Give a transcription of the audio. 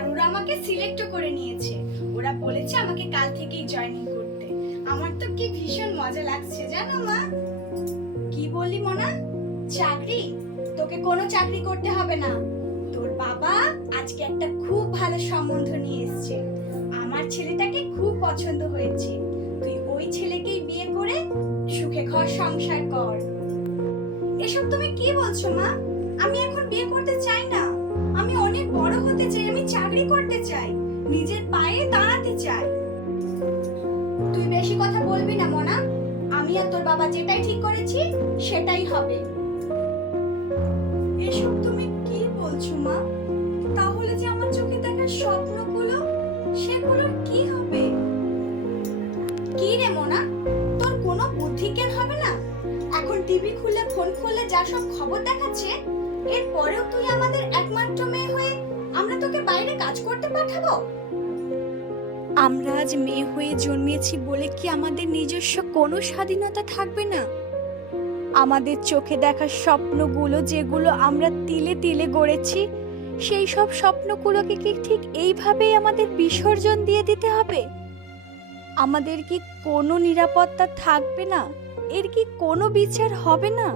আর ওরা আমাকে সিলেক্টও করে নিয়েছে। ওরা বলেছে আমাকে কাল থেকেই জয়েনিং করতে। আমার তো কি ভীষণ মজা লাগছে জানো মা। কি বললি মোনা? চাকরি? তোকে কোনো চাকরি করতে হবে না। তোর বাবা আজকে একটা খুব ভালো সম্বন্ধ নিয়ে এসেছে। আমার ছেলেটাকে খুব পছন্দ হয়েছে। তুই ওই ছেলেকেই বিয়ে করে সুখে ঘর সংসার কর। এসব তুমি কি বলছো মা? আমি এখন বিয়ে করতে চাই না। আমি অনেক বড় হতে চাই, আমি চাকরি করতে চাই, নিজের পায়ে দাঁড়াতে চাই। তুই বেশি কথা বলবি না মোনা। আমি আর তোর বাবা যেটাই ঠিক করেছি সেটাই হবে। এসব তুমি কি বলছো মা? তাহলে যে আমার চোখে দেখা স্বপ্নগুলো, সেগুলোর কি হবে? কি রে মোনা, তোর কোনো বুদ্ধি জ্ঞান হবে না? এখন টিভি খুলে ফোন খুলে যা সব খবর দেখাচ্ছে, এরপরেও তুই আমাদের একমাত্র মেয়ে হয়ে আমরা তোকে বাইরে কাজ করতে পাঠাবো? আমরা আজ মেয়ে হয়ে জন্মেছি বলে কি আমাদের নিজস্ব কোনো স্বাধীনতা থাকবে না? আমাদের চোখে দেখা স্বপ্নগুলো, যেগুলো আমরা তিলে তিলে গড়েছি, সেই সব স্বপ্নগুলোকে কি ঠিক এইভাবেই আমাদের বিসর্জন দিয়ে দিতে হবে? আমাদের কি কোনো নিরাপত্তা থাকবে না? এর কি কোনো বিচার হবে না?